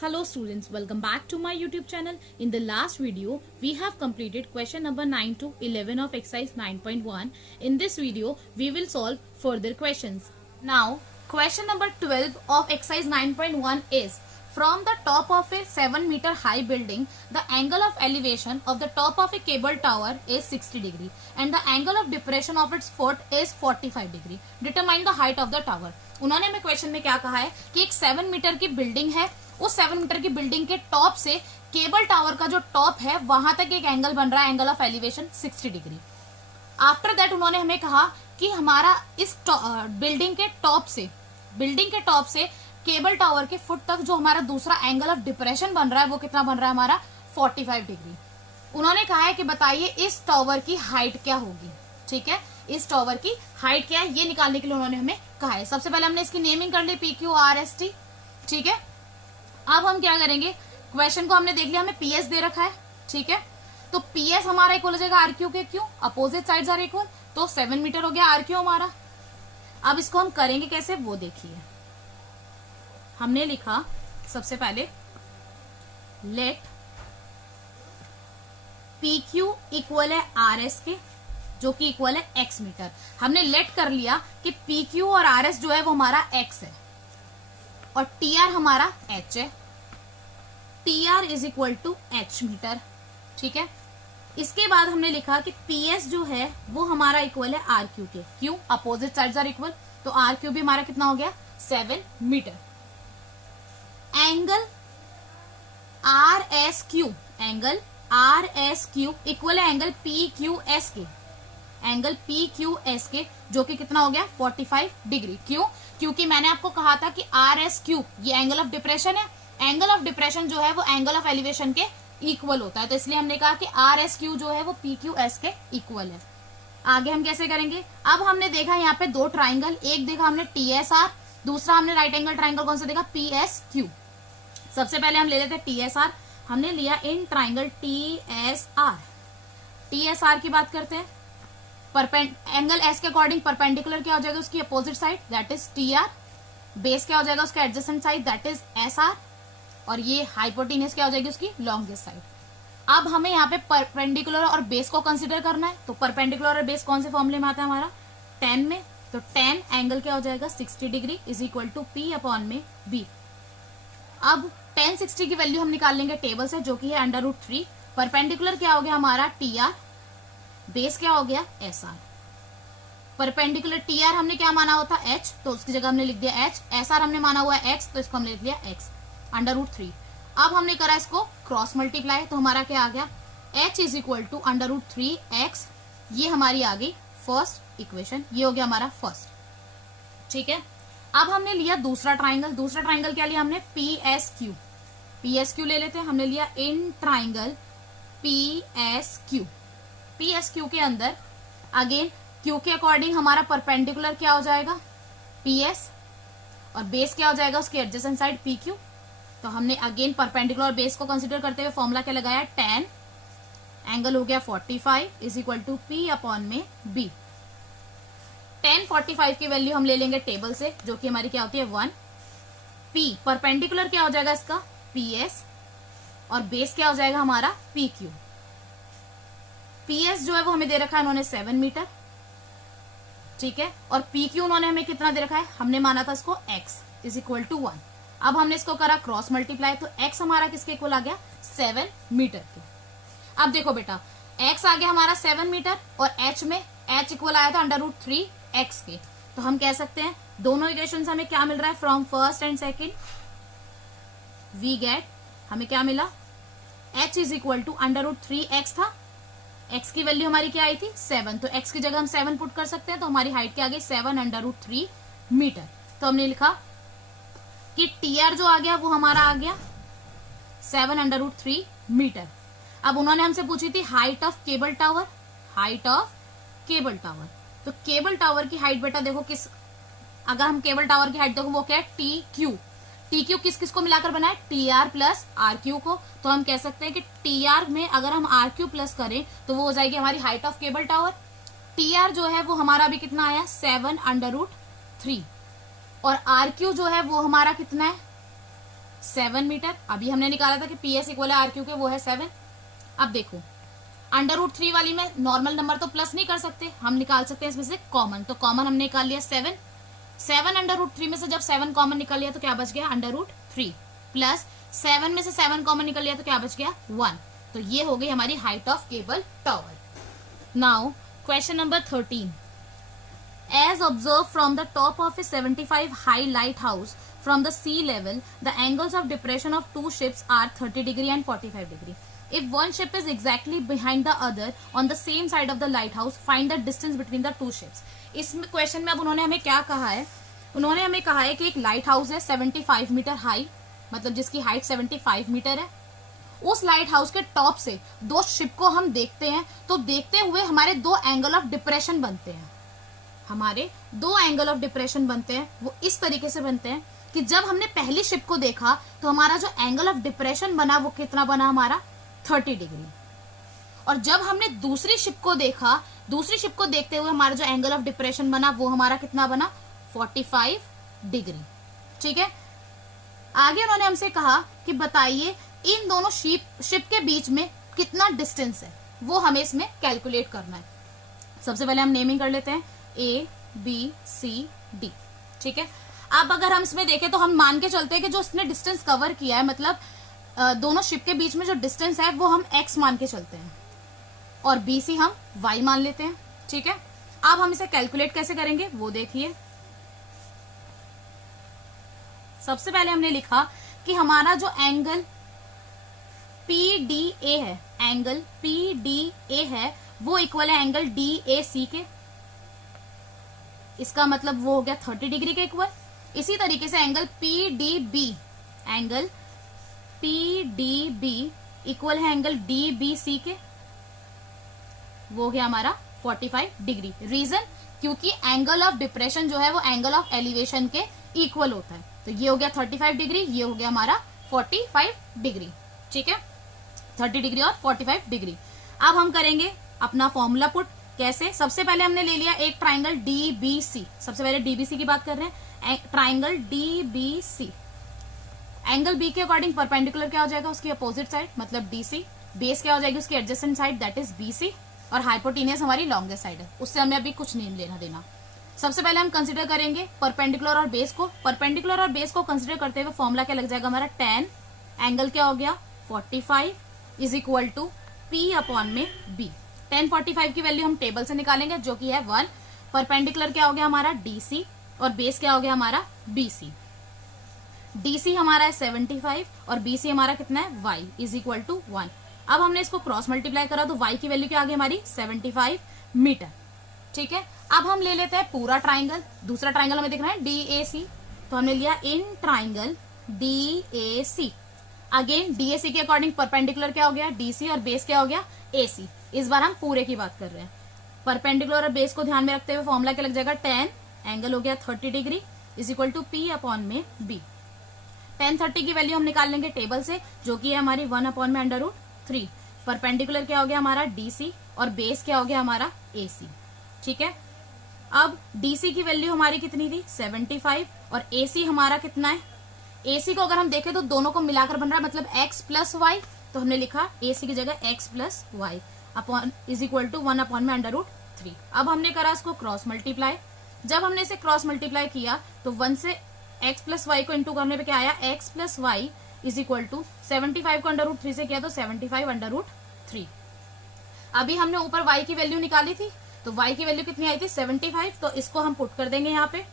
Hello students, welcome back to my YouTube channel. In the last video, we have completed question number 9 to 11 of exercise 9.1. In this video, we will solve further questions. Now, question number 12 of exercise 9.1 is, from the top of a 7-meter high building, the angle of elevation of the top of a cable tower is 60 degree and the angle of depression of its foot is 45 degree. Determine the height of the tower. उन्होंने हमें question में क्या कहा है कि एक 7 metre की building है, उस 7 मीटर की बिल्डिंग के टॉप से केबल टावर का जो टॉप है वहां तक एक एंगल बन रहा है, angle of elevation 60 degree. After that उन्होंने हमें कहा कि हमारा इस बिल्डिंग के टॉप से केबल टावर के फुट तक जो हमारा दूसरा एंगल ऑफ डिप्रेशन बन रहा है वो कितना बन रहा है हमारा 45 डिग्री. उन्होंने कहा है कि बताइए इस टावर की हाइट क्या होगी. ठीक है, इस टावर की हाइट क्या है ये निकालने के लिए उन्होंने हमें कहा है. सबसे पहले हमने इसकी नेमिंग कर ली PQRST. ठीक है, अब हम क्या करेंगे, क्वेश्चन को हमने देख लिया, हमें PS दे रखा है. ठीक है, तो PS हमारा इक्वल हो जाएगा RQ के Q, opposite sides are equal, तो 7 मीटर हो गया RQ हमारा. अब इसको हम करेंगे कैसे वो देखिए. हमने लिखा सबसे पहले लेट PQ इक्वल है RS के, जो कि इक्वल है X मीटर. हमने लेट कर लिया कि PQ और RS जो है वो हमारा X है और TR हमारा H है. TR is equal to H meter. ठीक है, इसके बाद हमने लिखा कि PS जो है वो हमारा इक्वल है RQ के, क्यों अपोजिट साइड्स आर इक्वल, तो RQ भी हमारा कितना हो गया 7 मीटर. एंगल RSQ इक्वल है एंगल PQS के, एंगल PQS के, जो कि कितना हो गया 45 डिग्री. क्यों? क्योंकि मैंने आपको कहा था कि RSQ ये एंगल ऑफ डिप्रेशन है. एंगल ऑफ डिप्रेशन जो है वो एंगल ऑफ एलिवेशन के इक्वल होता है, तो इसलिए हमने कहा कि RSQ जो है वो PQS के इक्वल है. आगे हम कैसे करेंगे, अब हमने देखा यहाँ पे दो ट्राइंगल, एक देखा हमने TSR, दूसरा हमने राइट एंगल ट्राइंगल कौन सा देखा PSQ. सबसे पहले हम ले लेते हैं TSR. हमने लिया इन ट्राइंगल TSR की बात करते हैं. एंगल S के अकॉर्डिंग परपेंडिकुलर क्या हो जाएगा उसकी opposite side, that is TR. Base क्या हो जाएगा उसका adjacent side, that is SR. और ये हाइपोटेन्यूज क्या हो जाएगी उसकी लॉन्गेस्ट साइड. अब हमें यहाँ पे परपेंडिकुलर और बेस को कंसीडर करना है, तो परपेंडिकुलर और बेस कौन से फॉर्मूले में आता है हमारा tan में, तो tan एंगल क्या हो जाएगा 60 degree is equal to P upon में B. अब tan 60 की वैल्यू हम निकाल लेंगे टेबल से, जो कि है √3. परपेंडिकुलर क्या हो गया हमारा TR, बेस क्या हो गया SR. परपेंडिकुलर TR हमने क्या माना हुआ था H, तो उसकी जगह हमने लिख दिया H. SR हमने माना हुआ है X, तो इसको हमने लिख दिया X √3. अब हमने करा इसको क्रॉस मल्टीप्लाई, तो हमारा क्या आ गया H is equal to √3X. ये हमारी आ गई फर्स्ट इक्वेशन, ये हो गया हमारा फर्स्ट. ठीक है, अब हमने लिया दूसरा ट्राइंगल. दूसरा ट्राइंगल क्या लिया हमने PSQ ले लेते हैं. हमने लिया इन ट्राइंगल PSQ के अंदर अगेन Q के अकॉर्डिंग हमारा परपेंडिकुलर क्या हो जाएगा PS और बेस क्या हो जाएगा उसकी एडजेसेंट साइड PQ. तो हमने अगेन परपेंडिकुलर और बेस को कंसीडर करते हुए फॉर्मूला क्या लगाया, tan एंगल हो गया 45 is equal to P upon में B. tan 45 की वैल्यू हम ले लेंगे टेबल से, जो कि हमारी क्या होती है 1. P परपेंडिकुलर क्या हो जाएगा इसका PS और बेस क्या हो जाएगा हमारा PQ. PS जो है वो हमें दे रखा है उन्होंने 7 मीटर. ठीक है, और PQ उन्होंने हमें कितना दे रखा है, हमने माना था इसको X इज इक्वल टू 1. अब हमने इसको करा क्रॉस मल्टीप्लाई, तो X हमारा किसके इक्वल आ गया 7 मीटर के. अब देखो बेटा X आ गया हमारा 7 मीटर और H में H इक्वल आया था √3X के. तो हम कह सकते हैं दोनों इक्वेशन हमें क्या मिल रहा है from first and second, we get हमें क्या मिला H is equal to √3X था. X की वैल्यू हमारी क्या आई थी 7, तो X की जगह हम 7 पुट कर सकते हैं, तो हमारी हाइट क्या आ गई 7 √3 मीटर. तो हमने लिखा कि TR जो आ गया वो हमारा आ गया 7 √3 मीटर. अब उन्होंने हमसे पूछी थी हाइट ऑफ केबल टावर. तो केबल टावर की हाइट बेटा देखो किस, अगर हम केबल टावर की हाइट देखो वो क्या है TQ किस किस को मिलाकर बना है TR प्लस RQ को. तो हम कह सकते हैं कि TR में अगर हम RQ प्लस करें तो वो हो जाएगी हमारी height of cable tower. TR जो है वो हमारा अभी कितना आया 7 √3 और RQ जो है वो हमारा कितना है 7 मीटर। अभी हमने निकाला था कि पी एस इक्वल है आर क्यू के, वो है 7। अब देखो √3 वाली में नॉर्मल नंबर तो प्लस नहीं कर सकते, हम निकाल सकते हैं इसमें से कॉमन, तो कॉमन हमने निकाल लिया 7। 7 √3 में से जब 7 कॉमन निकल लिया तो क्या बच गया √3, प्लस 7 में से 7 कॉमन निकल लिया तो क्या बच गया 1। तो ये हो गई हमारी height of cable tower. Now question number 13, as observed from the top of a 75 high lighthouse from the sea level, the angles of depression of two ships are 30 degree and 45 degree. If one ship is exactly behind the other on the same side of the lighthouse, find the distance between the two ships. इस question में अब उन्होंने हमें क्या कहा है, उन्होंने हमें कहा है कि एक लाइट हाउस है 75 मीटर हाई, मतलब जिसकी हाइट 75 मीटर है। उस लाइट हाउस के टॉप से दो शिप को हम देखते हैं, तो देखते हुए हमारे दो एंगल ऑफ डिप्रेशन बनते हैं। हमारे दो एंगल ऑफ डिप्रेशन बनते हैं, वो इस तरीके से बनते हैं कि जब हमने पहली शिप को देखा तो हमारा जो एंगल ऑफ डिप्रेशन बना वो कितना बना हमारा 30 डिग्री, और जब हमने दूसरी शिप को देखा, दूसरी शिप को देखते हुए हमारा जो एंगल ऑफ डिप्रेशन बना वो हमारा कितना बना 45 डिग्री। ठीक है, आगे उन्होंने हमसे कहा कि बताइए इन दोनों शिप के बीच में कितना डिस्टेंस है, वो हमें इसमें कैलकुलेट करना है। सबसे पहले हम नेमिंग कर लेते हैं A B C D। ठीक है, अब अगर हम इसमें देखें तो हम मान के चलते हैं कि जो इसने डिस्टेंस कवर किया है, मतलब दोनों शिप के बीच में जो डिस्टेंस है वो हम x मान के चलते हैं, और BC हम y मान लेते हैं। ठीक है, अब हम इसे कैलकुलेट कैसे करेंगे वो देखिए। सबसे पहले हमने लिखा कि हमारा जो एंगल PDA है, एंगल PDA है वो इक्वल है एंगल DAC के, इसका मतलब वो हो गया 30 डिग्री के इक्वल। इसी तरीके से angle PDB, angle PDB equal है एंगल DBC के, वो हो गया हमारा 45 डिग्री। रीजन, क्योंकि एंगल ऑफ डिप्रेशन जो है वो एंगल ऑफ एलिवेशन के इक्वल होता है। तो ये हो गया 35 डिग्री, ये हो गया हमारा 45 डिग्री। ठीक है, 30 डिग्री और 45 डिग्री। अब हम करेंगे अपना फॉर्मूला पुट। कैसे? सबसे पहले हमने ले लिया एक ट्राइंगल DBC, सबसे पहले DBC की बात कर रहे हैं। ट्राइंगल DBC, एंगल B के अकॉर्डिंग परपेंडिकुलर क्या हो जाएगा, उसकी अपोजिट साइड मतलब DC, बेस क्या हो जाएगी उसकी adjacent side that is BC, और हाइपोटेनियस हमारी लॉन्गेस्ट साइड है, उससे हमें अभी कुछ नहीं लेना देना। सबसे पहले हम कंसीडर करेंगे परपेंडिकुलर और बेस को। परपेंडिकुलर और बेस को कंसीडर करते हुए फॉर्मूला क्या लग जाएगा हमारा, tan एंगल क्या हो गया 45 is equal to P upon में B। tan 45 की वैल्यू हम टेबल से निकालेंगे जो कि है 1। परपेंडिकुलर क्या हो गया हमारा DC, और बेस क्या हो गया हमारा BC। DC हमारा है 75 और BC हमारा कितना है y इज इक्वल टू 1। अब हमने इसको क्रॉस मल्टीप्लाई करा तो y की वैल्यू क्या आ गई हमारी 75 मीटर। ठीक है, अब हम ले लेते हैं पूरा ट्राइंगल। दूसरा ट्राइंगल हमें दिख रहा है DAC, तो हमने लिया in triangle DAC। Again DAC के अकॉर्डिंग परपेंडिकुलर क्या हो गया DC और बेस क्या हो गया AC। इस बार हम पूरे की बात कर रहे हैं। परपेंडिकुलर और बेस को ध्यान में रखते हुए फॉर्मूला क्या लग जाएगा, tan एंगल हो गया 30 degree is equal to P upon में B। tan 30 की वैल्यू हम निकाल लेंगे टेबल से जो कि है हमारी 1 अपॉन में √3। परपेंडिकुलर क्या हो गया हमारा DC और बेस क्या हो गया हमारा AC। ठीक है, अब DC की वैल्यू हमारी कितनी थी 75 और AC हमारा कितना है, AC को अगर हम देखें तो दोनों को मिलाकर बन रहा है मतलब x प्लस वाई, तो हमने लिखा AC की जगह x plus y upon is equal to 1 upon में √3। अब हमने करा इसको क्रॉस मल्टीप्लाई। जब हमने इसे क्रॉस मल्टीप्लाई किया तो 1 से x प्लस वाई को इंटू करने पे क्या आया, x plus y is equal to 75 को √3 से किया तो 75 √3। अभी हमने ऊपर y की वैल्यू निकाली थी, तो y की वैल्यू कितनी आई थी 75, तो इसको हम पुट कर देंगे यहाँ पे।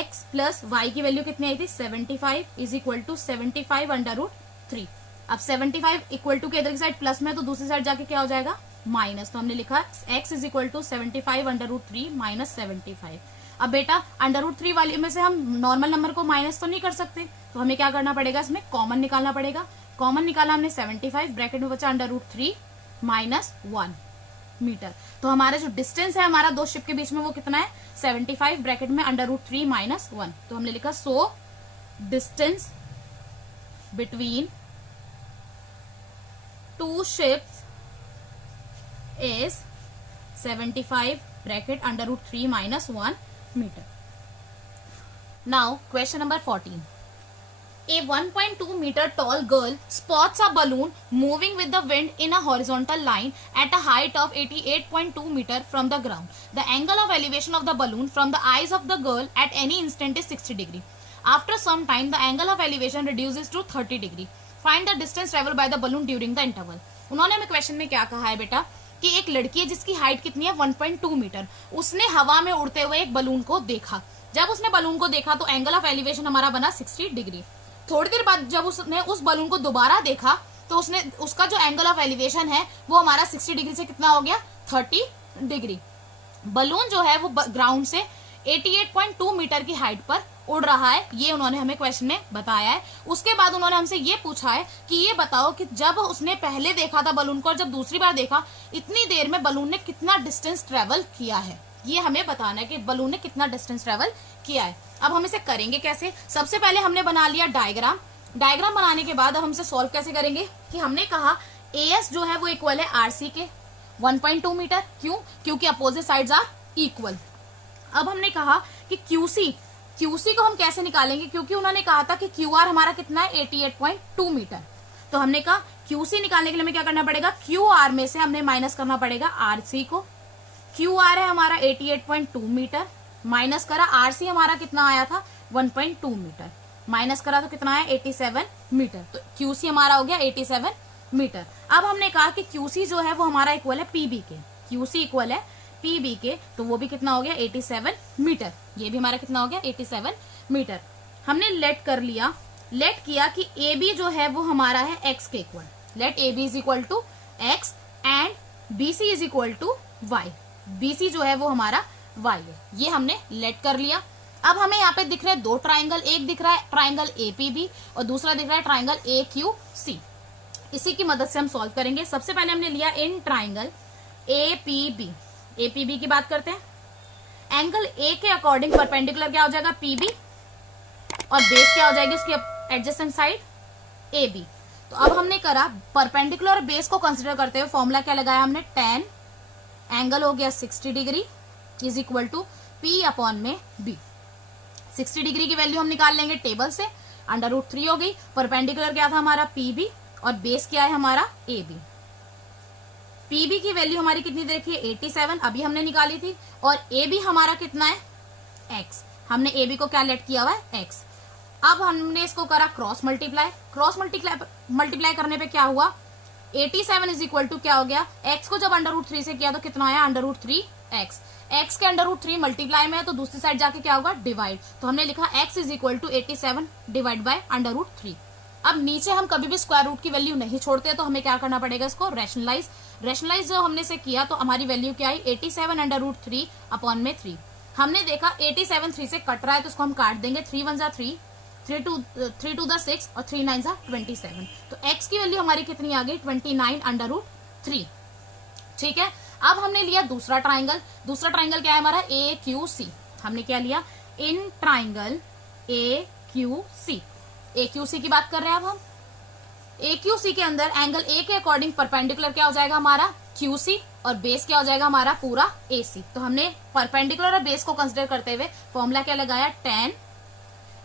x प्लस वाई की वैल्यू कितनी आई थी 75 इज इक्वल टू 75 √3। अब 75 इक्वल टू के इधर की साइड प्लस में, तो दूसरी साइड जाके क्या हो जाएगा माइनस, तो हमने लिखा x is equal to 75 √3 minus 75। अब बेटा √3 वाली में से हम नॉर्मल नंबर को माइनस तो नहीं कर सकते, तो हमें क्या करना पड़ेगा, इसमें कॉमन निकालना पड़ेगा। कॉमन निकाला हमने 75, ब्रैकेट में बचा √3 माइनस 1 मीटर। तो हमारा जो डिस्टेंस है हमारा दो शिप के बीच में वो कितना है 75 ब्रैकेट में √3 माइनस 1। तो हमने लिखा so distance between two ships is 75 bracket √3 minus 1 meter. Now question number 14, A 1.2 meter tall girl spots a balloon moving with the wind in a horizontal line at a height of 88.2 meter from the ground. The angle of elevation of the balloon from the eyes of the girl at any instant is 60 degree. After some time, the angle of elevation reduces to 30 degree. Find the distance traveled by the balloon during the interval. उन्होंने हमें question में क्या कहा है बेटा कि एक लड़की है जिसकी हाइट कितनी है 1.2 मीटर, उसने हवा में उड़ते हुए एक बलून को देखा। जब उसने बलून को देखा तो एंगल ऑफ एलिवेशन हमारा बना 60 डिग्री। थोड़ी देर बाद जब उसने उस बलून को दोबारा देखा तो उसका जो एंगल ऑफ एलिवेशन है वो हमारा 60 डिग्री से कितना हो गया 30 डिग्री। बलून जो है वो ग्राउंड से 88.2 मीटर की हाइट पर उड़ रहा है, ये उन्होंने हमें क्वेश्चन में बताया है। उसके बाद उन्होंने हमसे ये पूछा है कि ये बताओ कि जब उसने पहले देखा था बलून को और जब दूसरी बार देखा इतनी देर में बलून ने कितना डिस्टेंस ट्रेवल किया है, ये हमें बताना है कि बलून ने कितना डिस्टेंस ट्रेवल किया है। अब हम इसे करेंगे कैसे, सबसे पहले हमने बना लिया डायग्राम। डायग्राम बनाने के बाद अब हमसे सॉल्व कैसे करेंगे कि हमने कहा AS जो है वो इक्वल है RC के 1.2 मीटर, क्यों, क्योंकि अपोजिट साइड्स आर इक्वल। अब हमने कहा कि QC को हम कैसे निकालेंगे, क्योंकि उन्होंने कहा था कि QR हमारा कितना है 88.2 मीटर। तो हमने कहा QC निकालने के लिए हमें क्या करना पड़ेगा, QR में से हमने माइनस करना पड़ेगा RC को। QR है हमारा 88.2 मीटर, माइनस करा RC हमारा कितना आया था 1.2 मीटर, माइनस करा तो कितना आया 87 मीटर। तो QC हमारा हो गया 87 मीटर। अब हमने कहा कि QC जो है वो हमारा इक्वल है PB के, QC इक्वल है PB के, तो वो भी कितना हो गया 87 मीटर। ये भी हमारा कितना हो गया 87 मीटर। हमने लेट कर लिया, लेट किया कि AB जो है वो हमारा है X के equal. Let AB is equal to X and BC is equal to Y। BC जो है वो हमारा Y है, ये हमने लेट कर लिया। अब हमें यहाँ पे दिख रहे हैं दो ट्राइंगल, एक दिख रहा है ट्राइंगल APB और दूसरा दिख रहा है ट्राइंगल AQC। इसी की मदद से हम सॉल्व करेंगे। सबसे पहले हमने लिया इन ट्राइंगल APB की बात करते हैं। एंगल A के अकॉर्डिंग परपेंडिकुलर क्या हो जाएगा PB और बेस क्या हो जाएगी उसकी एडजेसेंट साइड AB। तो अब हमने करा परपेंडिकुलर और बेस को कंसिडर करते हुए फॉर्मूला क्या लगाया हमने, tan एंगल हो गया 60 degree is equal to P upon में B। 60 डिग्री की वैल्यू हम निकाल लेंगे टेबल से, √3 हो गई। परपेंडिकुलर क्या था हमारा PB और बेस क्या है हमारा AB। PB की वैल्यू हमारी कितनी देखिए 87 अभी हमने निकाली थी, और AB हमारा कितना है X। हमने AB को क्या लेट किया हुआ है X। अब हमने इसको करा क्रॉस मल्टीप्लाई करने पे क्या हुआ 87 इज इक्वल टू क्या हो गया, X को जब √3 से किया तो कितना आया √3X। X के √3 मल्टीप्लाई में है तो दूसरी साइड जाके क्या होगा डिवाइड, तो हमने लिखा X is equal to 87 divide by √3। अब नीचे हम कभी भी स्क्वायर रूट की वैल्यू नहीं छोड़ते, तो हमें क्या करना पड़ेगा इसको रैशनलाइज जो हमने से किया तो हमारी वैल्यू क्या आई 87 √3 अपॉन में 3। हमने देखा 87 3 से कट रहा है तो उसको हम काट देंगे, 3 1 3, 3 2 6 और 3 9 27। तो x की वैल्यू हमारी कितनी आ गई 29 √3। ठीक है। अब हमने लिया दूसरा ट्राइंगल क्या है हमारा AQC। हमने क्या लिया इन ट्राइंगल AQC की बात कर रहे हैं अब हम। AQC के अंदर एंगल A के अकॉर्डिंग परपेंडिकुलर क्या हो जाएगा हमारा QC और बेस क्या हो जाएगा हमारा पूरा AC। तो हमने परपेंडिकुलर और बेस को कंसिडर करते हुए फॉर्मूला क्या लगाया tan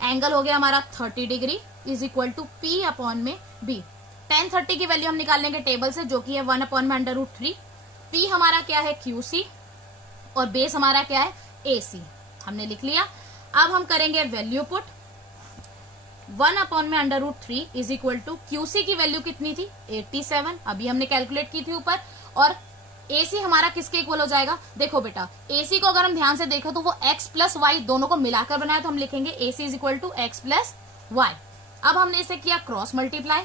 एंगल हो गया हमारा 30 degree is equal to P upon में B। tan 30 की वैल्यू हम निकाल लेंगे टेबल से जो कि है 1 अपॉन में √3। P हमारा क्या है QC और बेस हमारा क्या है AC। हमने लिख लिया। अब हम करेंगे वैल्यू पुट, 1 अपॉन में √3 इज इक्वल टू QC की वैल्यू कितनी थी 87 अभी हमने कैलकुलेट की थी ऊपर, और AC हमारा किसके इक्वल हो जाएगा। देखो बेटा AC को अगर हम ध्यान से देखो तो वो x प्लस वाई दोनों को मिलाकर बनाया, तो हम लिखेंगे AC is equal to x plus y. अब हमने इसे किया क्रॉस मल्टीप्लाई,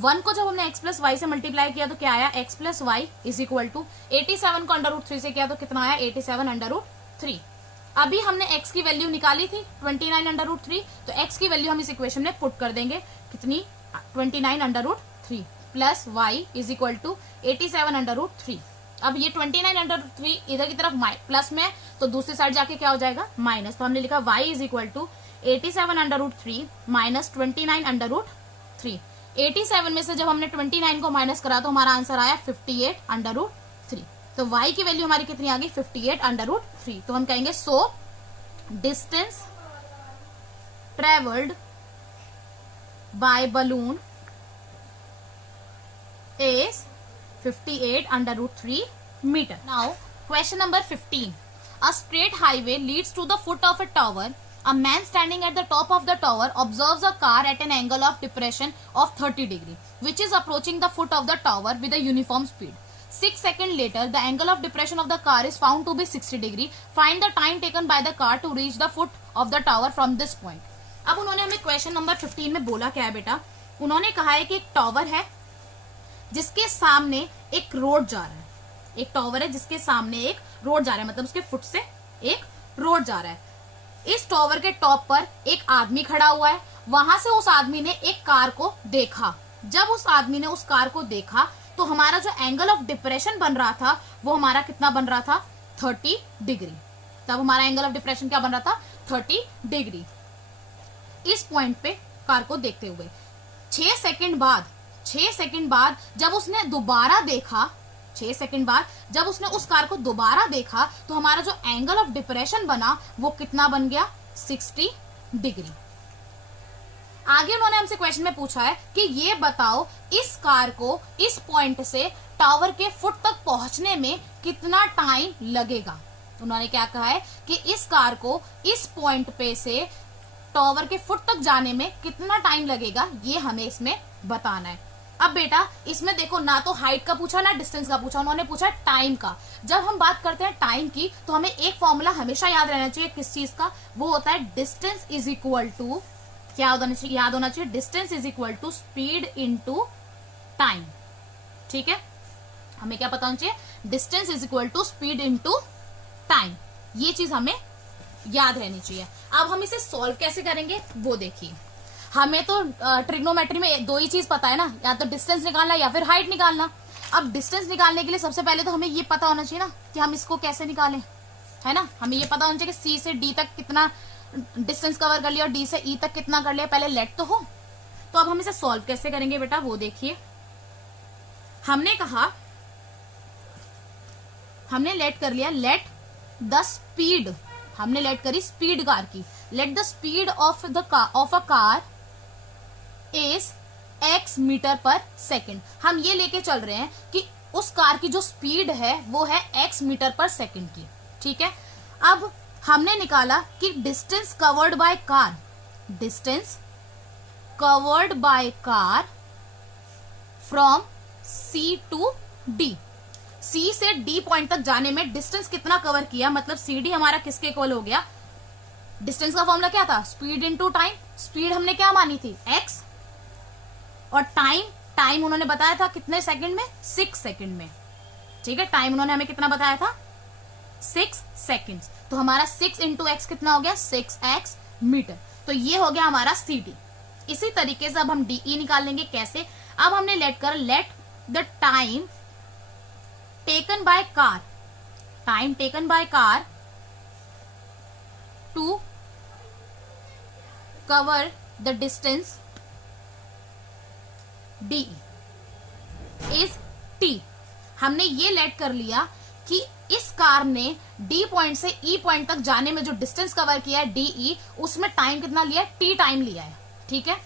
1 को जब हमने x प्लस वाई से मल्टीप्लाई किया तो क्या आया x plus y is equal to 87 को √3 से किया तो कितना आया 87 √3। अभी हमने x की वैल्यू निकाली थी 29 √3, तो x की वैल्यू हम इस इक्वेशन में पुट कर देंगे कितनी 29 √3 plus y is equal to 87 √3। अब ये 29 √3 इधर की तरफ प्लस में तो दूसरी साइड जाके क्या हो जाएगा माइनस, तो हमने लिखा y is equal to 87 √3 minus 29 √3। 87 में से जब हमने 29 को माइनस करा तो हमारा आंसर आया 58 √3। तो y की वैल्यू हमारी कितनी आ गई 58 √3। तो हम कहेंगे so distance travelled by balloon is 58 under root 3 meter. Now, question number 15. A straight highway leads to the foot of a tower. A man standing at the top of the tower observes a car at an angle of depression of 30 degree, which is approaching the foot of the tower with a uniform speed. 6 seconds later, the angle of depression of the car is found to be 60 degree. Find the time taken by the car to reach the foot of the tower from this point. अब उन्होंने हमें question number 15 में बोला क्या है बेटा, उन्होंने कहा है कि एक टावर है जिसके सामने एक रोड जा रहा है, एक टावर है जिसके सामने एक रोड जा रहा है, मतलब उसके फुट से एक रोड जा रहा है। इस टावर के टॉप पर एक आदमी खड़ा हुआ है, वहां से उस आदमी ने एक कार को देखा। जब उस आदमी ने उस कार को देखा तो हमारा जो एंगल ऑफ डिप्रेशन बन रहा था वो हमारा कितना बन रहा था, 30 डिग्री। तब हमारा एंगल ऑफ डिप्रेशन क्या बन रहा था, 30 डिग्री। इस पॉइंट पे कार को देखते हुए 6 सेकंड बाद जब उसने दोबारा देखा, 6 सेकंड बाद जब उसने उस कार को दोबारा देखा तो हमारा जो एंगल ऑफ डिप्रेशन बना वो कितना बन गया, 60 डिग्री। आगे उन्होंने हमसे क्वेश्चन में पूछा है कि ये बताओ इस कार को इस पॉइंट से टावर के फुट तक पहुंचने में कितना टाइम लगेगा। उन्होंने क्या कहा है कि इस कार को इस पॉइंट पे से टावर के फुट तक जाने में कितना टाइम लगेगा, ये हमें इसमें बताना है। अब बेटा इसमें देखो, ना तो हाइट का पूछा ना डिस्टेंस का पूछा, उन्होंने पूछा टाइम का। जब हम बात करते हैं टाइम की तो हमें एक फॉर्मूला हमेशा याद रहना चाहिए, किस चीज का, वो होता है डिस्टेंस इज इक्वल टू, क्या याद होना चाहिए, distance is equal to speed into time. ठीक है, हमें क्या पता होना चाहिए, distance is equal to speed into time, ये चीज हमें याद रहनी चाहिए। अब हम इसे सॉल्व कैसे करेंगे वो देखिए। हमें तो ट्रिग्नोमेट्री में दो ही चीज पता है ना, या तो डिस्टेंस निकालना या फिर हाइट निकालना। अब डिस्टेंस निकालने के लिए सबसे पहले तो हमें ये पता होना चाहिए ना कि हम इसको कैसे निकालें, है ना। हमें ये पता होना चाहिए कि सी से डी तक कितना डिस्टेंस कवर कर लिया और डी से ई तक कितना कर लिया, पहले लेट तो हो। तो अब हम इसे सॉल्व कैसे करेंगे बेटा वो देखिए। हमने कहा, हमने लेट कर लिया, लेट द स्पीड, हमने लेट करी स्पीड कार की, let the speed of a car is x meter per second. हम ये लेके चल रहे हैं कि उस कार की जो स्पीड है वो है x मीटर पर सेकेंड की। ठीक है, अब हमने निकाला कि distance covered by car, distance covered by car from C to D, C से D पॉइंट तक जाने में डिस्टेंस कितना कवर किया, मतलब CD हमारा किसके इक्वल हो गया। डिस्टेंस का फॉर्मूला क्या था, स्पीड इनटू टाइम। स्पीड हमने क्या मानी थी, x, और टाइम उन्होंने बताया था कितने सेकंड में, 6 सेकंड में। ठीक है, टाइम उन्होंने हमें कितना बताया था, 6 सेकंड्स। तो हमारा 6 इंटू एक्स कितना हो गया, 6x मीटर। तो ये हो गया हमारा CD। इसी तरीके से अब हम DE निकाल लेंगे। कैसे, अब हमने let the time taken by car, time taken by car to cover the distance DE is T। हमने ये लेट कर लिया कि इस कार ने D पॉइंट से E पॉइंट तक जाने में जो डिस्टेंस कवर किया है DE, उसमें टाइम कितना लिया है, T टाइम लिया है। ठीक है,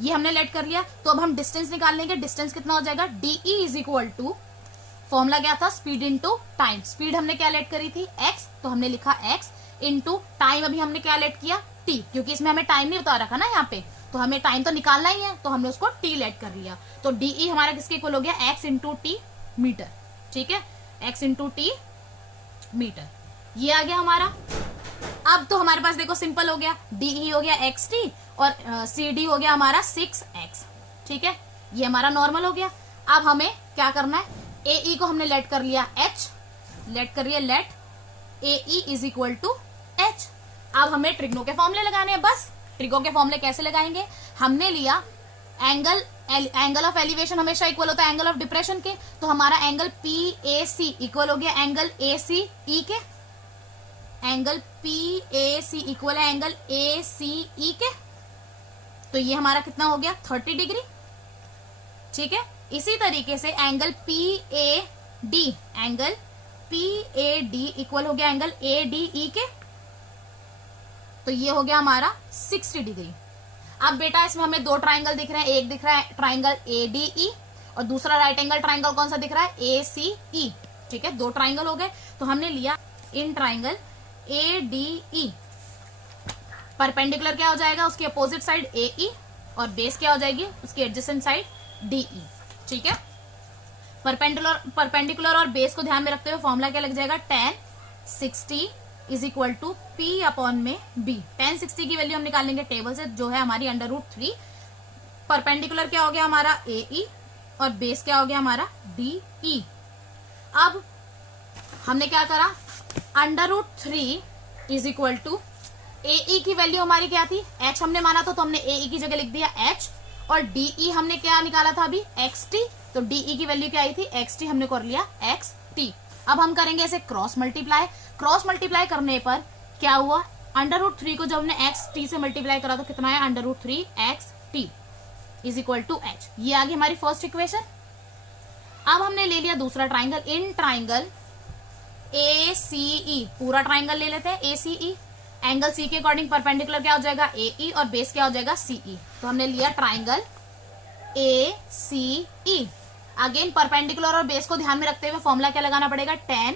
ये हमने लेट कर लिया। तो अब हम डिस्टेंस निकाल लेंगे। डिस्टेंस कितना हो जाएगा, DE is equal to, formula क्या था, स्पीड इनटू टाइम। स्पीड हमने क्या लेट करी थी, x, तो हमने लिखा x इनटू टाइम। अभी हमने क्या लेट किया, t, क्योंकि इसमें हमें टाइम नहीं बता रखा ना यहाँ पे, तो हमें टाइम तो निकालना ही है, तो हमने उसको t लेट कर लिया। तो DE हमारा किसके इक्वल हो गया, x इंटू टी मीटर। ठीक है, x इंटू टी मीटर, ये आ गया हमारा। अब तो हमारे पास देखो सिंपल हो गया, DE हो गया xt और CD हो गया हमारा 6x। ठीक है, ये हमारा नॉर्मल हो गया। अब हमें क्या करना है, AE को हमने लेट कर लिया h, लेट करिए, let AE is equal to h। अब हमें ट्रिग्नो के फॉर्मूले लगाने हैं। बस ट्रिग्नो के फॉर्मूले कैसे लगाएंगे, हमने लिया एंगल ऑफ एलिवेशन हमेशा इक्वल होता है एंगल ऑफ डिप्रेशन के, तो हमारा एंगल PAC इक्वल हो गया एंगल ACE के, एंगल PAC इक्वल है एंगल ACE के। तो ये हमारा कितना हो गया, 30 डिग्री। ठीक है, इसी तरीके से एंगल PAD इक्वल हो गया एंगल ADE के, तो ये हो गया हमारा 60 डिग्री। अब बेटा इसमें हमें दो ट्राइंगल दिख रहे हैं, एक दिख रहा है ट्राइंगल ADE और दूसरा राइट एंगल ट्राइंगल कौन सा दिख रहा है, ACE। ठीक है, दो ट्राइंगल हो गए। तो हमने लिया इन ट्राइंगल ADE, परपेंडिकुलर क्या हो जाएगा, उसकी अपोजिट साइड AE और बेस क्या हो जाएगी, उसकी एडजेसेंट साइड DE। ठीक है, परपेंडिकुलर और बेस को ध्यान में रखते हुए फॉर्मूला क्या लग जाएगा, tan 60 is equal to P upon में B। tan 60 की वैल्यू हम निकाल लेंगे टेबल से, जो है हमारी √3। परपेंडिकुलर क्या हो गया हमारा AE और बेस क्या हो गया हमारा DE। अब हमने क्या करा, √3 इज इक्वल टू AE की वैल्यू हमारी क्या थी, H हमने माना था, तो हमने AE की जगह लिख दिया H, और DE हमने क्या निकाला था अभी, XT, तो DE की वैल्यू क्या आई थी, XT, हमने कर लिया XT। अब हम करेंगे इसे क्रॉस मल्टीप्लाई करने पर क्या हुआ, √3 को जब हमने XT से मल्टीप्लाई करा तो कितना है, √3 XT is equal to H। ये आ गई हमारी फर्स्ट इक्वेशन। अब हमने ले लिया दूसरा ट्राइंगल, इन ट्राइंगल ACE, पूरा ट्राइंगल ले लेते हैं ACE। एंगल C के अकॉर्डिंग परपेंडिकुलर क्या हो जाएगा, AE और बेस क्या हो जाएगा, CE। तो हमने लिया ट्राइंगल ACE। अगेन परपेंडिकुलर और बेस को ध्यान में रखते हुए फॉर्मूला क्या लगाना पड़ेगा, tan,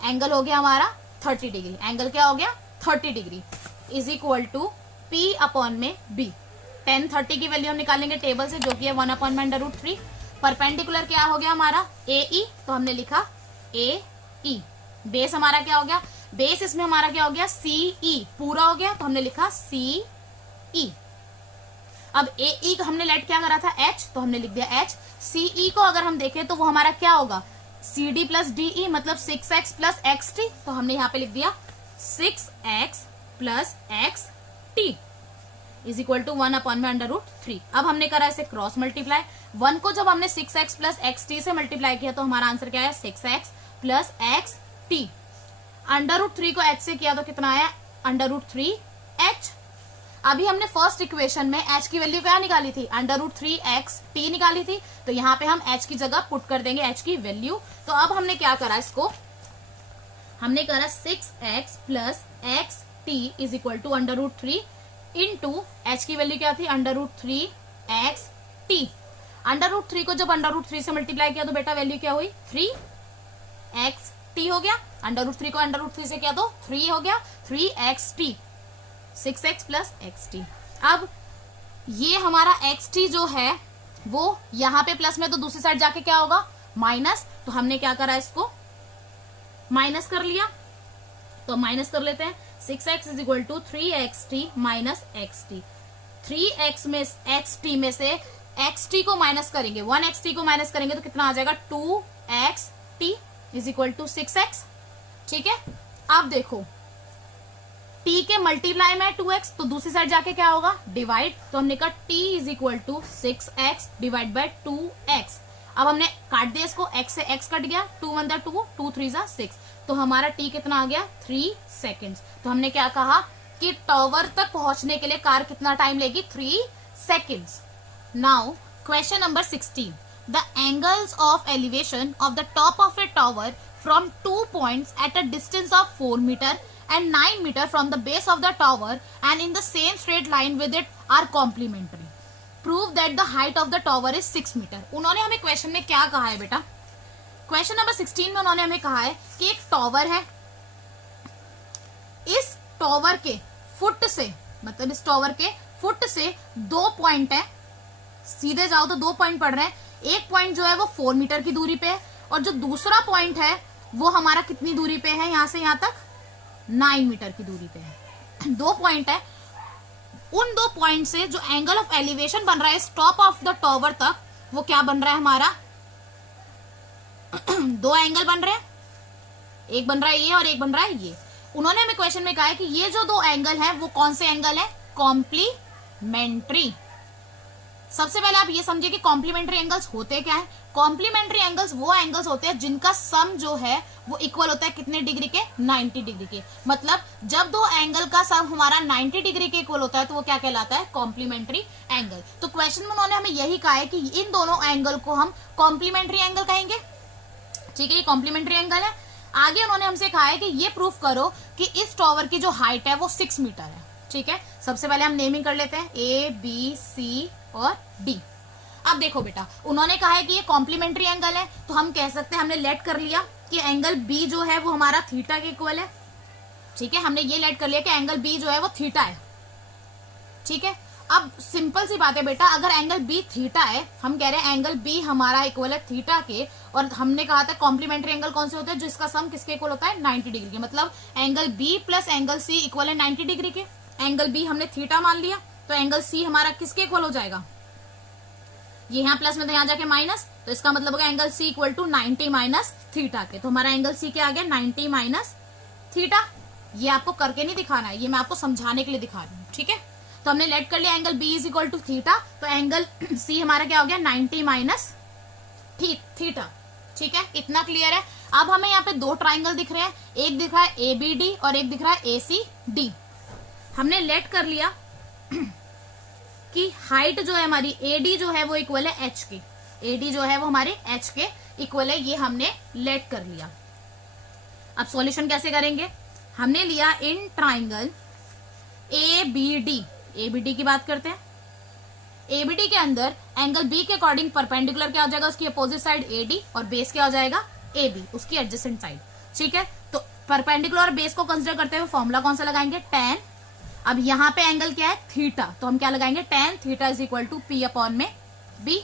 एंगल हो गया हमारा 30 डिग्री, एंगल क्या हो गया 30 degree is equal to P upon में B। tan 30 की वैल्यू हम निकालेंगे टेबल से, जो कि है 1 अपॉन में √3। परपेंडिकुलर क्या हो गया हमारा AE, तो हमने लिखा AE। बेस हमारा क्या हो गया, बेस इसमें हमारा क्या हो गया, CE, पूरा हो गया, तो हमने लिखा CE। अब AE को हमने लेट क्या करा था, H, तो हमने लिख दिया H। CE को अगर हम देखें तो वो हमारा क्या होगा, CD प्लस DE, मतलब 6x प्लस XT, तो हमने यहाँ पे लिख दिया 6x plus XT is equal to 1 upon में √3। अब हमने करा इसे क्रॉस मल्टीप्लाई, 1 को जब हमने 6x प्लस XT से मल्टीप्लाई किया तो हमारा आंसर क्या है, 6x प्लस XT। √3 को H से किया तो कितना आया, √3H। अभी हमने फर्स्ट इक्वेशन में H की वैल्यू क्या निकाली थी, √3XT निकाली थी, तो यहाँ पे हम H की जगह पुट कर देंगे H की वैल्यू। तो अब हमने क्या करा, इसको हमने करा 6x plus XT is equal to √3 into H की वैल्यू क्या थी, √3XT। √3 को जब √3 से मल्टीप्लाई किया तो बेटा वैल्यू क्या हुई, 3XT हो गया। √3 को √3 से किया तो 3 हो गया, 3XT, 6x प्लस XT। अब ये हमारा XT जो है वो यहाँ पे प्लस में, तो दूसरी साइड जाके क्या होगा, माइनस। तो हमने क्या करा, इसको माइनस कर लिया, तो माइनस कर लेते हैं। 6x is equal to 3XT minus XT। 3x में XT में से XT को माइनस करेंगे, 1XT को माइनस करेंगे तो कितना आ जाएगा, 2XT is equal to 6x। ठीक है, अब देखो t के मल्टीप्लाई में 2x, तो दूसरी साइड जाके क्या होगा, डिवाइड। तो हमने कहा t is equal to 6x divide by 2x। अब हमने काट दिया इसको, x से x कट गया, 2 1 2, 2 3 6, तो हमारा t कितना आ गया, 3 सेकेंड्स। तो हमने क्या कहा कि टावर तक पहुंचने के लिए कार कितना टाइम लेगी, 3 seconds. Now question number 16, the angles of elevation of the top of A tower from 2 points at a distance of 4 meter and 9 meter from the base of the tower and in the same straight line with it are complementary. Prove that the height of the tower is 6 meter. उन्होंने हमें question में क्या कहा है बेटा, question number 16 में उन्होंने हमें कहा है कि एक टावर है, इस टावर के फुट से, मतलब इस टावर के फुट से 2 पॉइंट है, सीधे जाओ तो 2 पॉइंट पड़ रहे हैं। एक पॉइंट जो है वो 4 मीटर की दूरी पे है और जो दूसरा पॉइंट है वो हमारा कितनी दूरी पे है, यहां से यहां तक 9 मीटर की दूरी पे है। 2 पॉइंट है, उन 2 पॉइंट से जो एंगल ऑफ एलिवेशन बन रहा है टॉप ऑफ द टावर तक, वो क्या बन रहा है हमारा 2 एंगल बन रहे हैं, एक बन रहा है ये और एक बन रहा है ये। उन्होंने हमें क्वेश्चन में कहा है कि ये जो 2 एंगल है वो कौन से एंगल है, कॉम्प्लीमेंट्री। सबसे पहले आप ये समझिए कि कॉम्प्लीमेंट्री एंगल्स होते क्या है। कॉम्प्लीमेंट्री एंगल्स वो एंगल्स होते हैं जिनका सम जो है वो इक्वल होता है कितने डिग्री के, 90 डिग्री के। मतलब जब 2 एंगल का सम हमारा 90 डिग्री के इक्वल होता है तो वो क्या कहलाता है, कॉम्प्लीमेंट्री एंगल। तो क्वेश्चन में उन्होंने हमें यही कहा है कि इन दोनों एंगल को हम कॉम्प्लीमेंट्री एंगल कहेंगे। ठीक है, ये कॉम्प्लीमेंट्री एंगल है। आगे उन्होंने हमसे कहा है कि ये प्रूफ करो कि इस टावर की जो हाइट है वो 6 मीटर है। ठीक है, सबसे पहले हम नेमिंग कर लेते हैं A, B, C और D। अब देखो बेटा, उन्होंने कहा है कि ये कॉम्प्लीमेंट्री एंगल है, तो हम कह सकते हैं, हमने लेट कर लिया कि एंगल B जो है वो हमारा थीटा के इक्वल है। ठीक है, हमने ये लेट कर लिया कि एंगल B जो है वो थीटा है। ठीक है, अब सिंपल सी बात है बेटा, अगर एंगल B थीटा है, हम कह रहे हैं एंगल B हमारा इक्वल है थीटा के, और हमने कहा था कॉम्प्लीमेंट्री एंगल कौन से होते हैं, जिसका सम किसके इक्वल होता है, 90 डिग्री के। मतलब angle B plus angle C equal है 90 डिग्री के। एंगल B हमने थीटा मान लिया, तो एंगल C हमारा किसके इक्वल हो जाएगा, ये यहाँ प्लस में तो यहाँ जाके माइनस, तो इसका मतलब होगा angle C equal to 90 minus theta के। तो हमारा एंगल C क्या आ गया, 90 माइनस थीटा। ये आपको करके नहीं दिखाना है, ये मैं आपको समझाने के लिए दिखा रही हूँ। ठीक है, तो हमने लेट कर लिया angle B is equal to theta, तो एंगल C हमारा क्या हो गया, 90 माइनस थीटा। ठीक है, इतना क्लियर है। अब हमें यहाँ पे दो ट्राइंगल दिख रहे हैं, एक दिख रहा है ABD और एक दिख रहा है ACD। हमने लेट कर लिया कि हाइट जो है हमारी AD जो है वो इक्वल है H के, AD जो है वो हमारे H के इक्वल है, ये हमने लेट कर लिया। अब सॉल्यूशन कैसे करेंगे, हमने लिया इन ट्राइंगल ABD, ABD की बात करते हैं। ABD के अंदर एंगल B के अकॉर्डिंग परपेंडिकुलर क्या हो जाएगा, उसकी अपोजिट साइड AD, और बेस क्या हो जाएगा AB, उसकी एडजेसेंट साइड। ठीक है, तो परपेंडिकुलर और बेस को कंसीडर करते हुए फॉर्मूला कौन सा लगाएंगे, tan। अब यहाँ पे एंगल क्या है, थीटा, तो हम क्या लगाएंगे, tan theta is equal to P upon में B।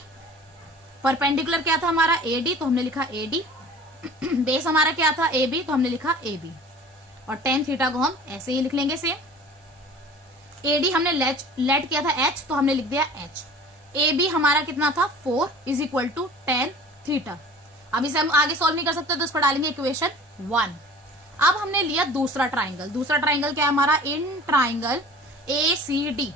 परपेंडिकुलर क्या था हमारा AD, तो हमने लिखा AD। बेस हमारा क्या था AB, तो हमने लिखा AB, और tan थीटा को हम ऐसे ही लिख लेंगे सेम। AD हमने लेट किया था H, तो हमने लिख दिया H। AB हमारा कितना था 4 is equal to tan theta. अब इसे हम आगे सॉल्व नहीं कर सकते, तो इसको डालेंगे इक्वेशन 1। अब हमने लिया दूसरा ट्राइंगल, दूसरा ट्राइंगल क्या है हमारा, इन ट्राइंगल ACD।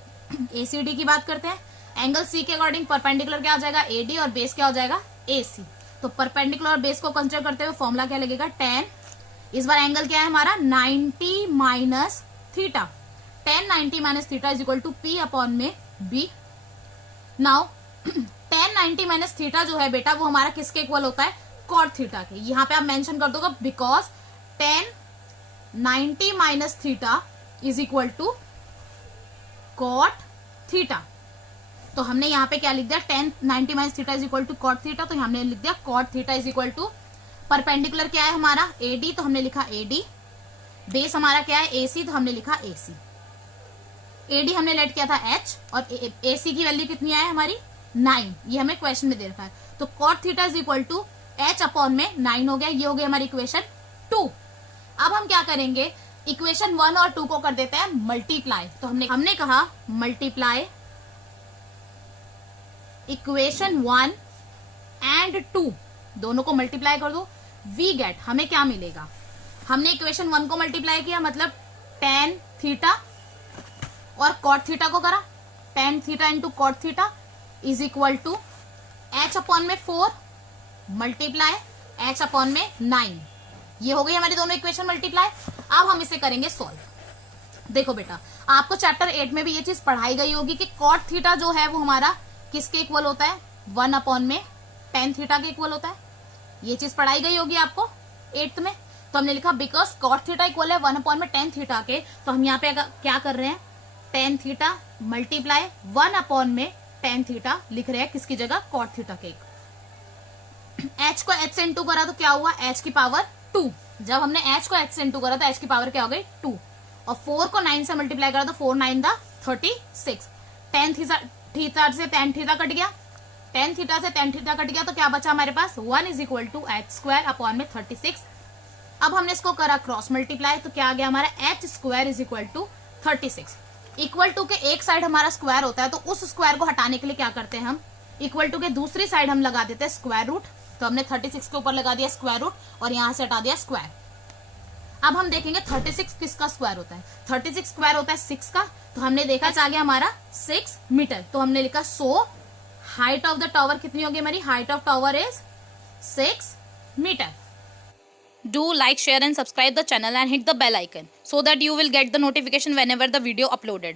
ACD की बात करते हैं, एंगल C के अकॉर्डिंग परपेंडिकुलर क्या हो जाएगा AD, और बेस क्या हो जाएगा AC। तो परपेंडिकुलर और बेस को कंसीडर करते हुए फॉर्मूला क्या लगेगा, tan। इस बार एंगल क्या है हमारा 90 minus theta, tan 90 minus theta is equal to P upon में B। Now tan 90 minus theta जो है बेटा वो हमारा किसके इक्वल होता है, cot थीटा के। यहाँ पे आप मेंशन कर दोगे because tan 90 minus theta is equal to cot theta. तो हमने यहाँ पे क्या लिख दिया, tan 90 minus theta is equal to cot theta, तो हमने लिख दिया cot theta is equal to, perpendicular क्या है हमारा AD, तो हमने लिखा AD। बेस हमारा क्या है AC, तो हमने लिखा AC। AD हमने लेट किया था H, और AC की वैल्यू कितनी है हमारी 9, ये हमें क्वेश्चन में दे रखा है। तो cot theta is equal to H upon में 9 हो गया, ये हो गया हमारी इक्वेशन 2। अब हम क्या करेंगे, इक्वेशन 1 और 2 को कर देते हैं मल्टीप्लाई। तो हमने कहा मल्टीप्लाई इक्वेशन 1 एंड 2, दोनों को मल्टीप्लाई कर दो, वी गेट, हमें क्या मिलेगा, हमने इक्वेशन 1 को मल्टीप्लाई किया, मतलब tan थीटा और cot थीटा को करा, tan theta into cot theta is equal to H upon में 4 मल्टीप्लाई H अपॉन में 9। ये हो गई हमारी दोनों इक्वेशन मल्टीप्लाई। अब हम इसे करेंगे सॉल्व। देखो बेटा, आपको चैप्टर 8 में भी ये चीज पढ़ाई गई होगी कि cot थीटा जो है वो हमारा किसके इक्वल होता है, 1 अपॉन में tan थीटा के इक्वल होता है। ये चीज पढ़ाई गई होगी आपको 8th में। तो हमने लिखा बिकॉज cot थीटा इक्वल है 1 अपॉन में tan थीटा के, तो हम यहाँ पे क्या कर रहे हैं, tan थीटा मल्टीप्लाई 1 अपॉन में tan थीटा लिख रहे हैं किसकी जगह, cot थीटा के। H को H से इंटू करा तो क्या हुआ, H की पावर 2। जब हमने H को H से इंटू करा तो H की पावर क्या हो गई 2, और 4 को 9 से मल्टीप्लाई करा तो 4 9 दा 36। tan थीटा से tan थीटा कट गया, tan थीटा से tan थीटा कट गया, तो क्या बचा हमारे पास 1 is equal to H square upon में 36। अब हमने इसको करा क्रॉस मल्टीप्लाई, तो क्या आ गया हमारा H square is equal to 36। Equal to के एक साइड हमारा स्क्वायर होता है, तो उस स्क्वायर को हटाने के लिए क्या करते हैं हम, इक्वल टू के दूसरी साइड हम लगा देते हैं स्क्वायर रूट। तो हमने 36 के ऊपर लगा दिया स्क्वायर रूट और यहां से हटा दिया स्क्वायर। अब हम देखेंगे 36 किसका स्क्वायर होता है, 36 स्क्वायर होता है 6 का। तो हमने देखा आ गया हमारा 6 मीटर, तो हमने लिखा so height of the tower कितनी होगी हमारी, height of tower is 6 metre. Do like, share and subscribe the channel and hit the bell icon so that you will get the notification whenever the video uploaded.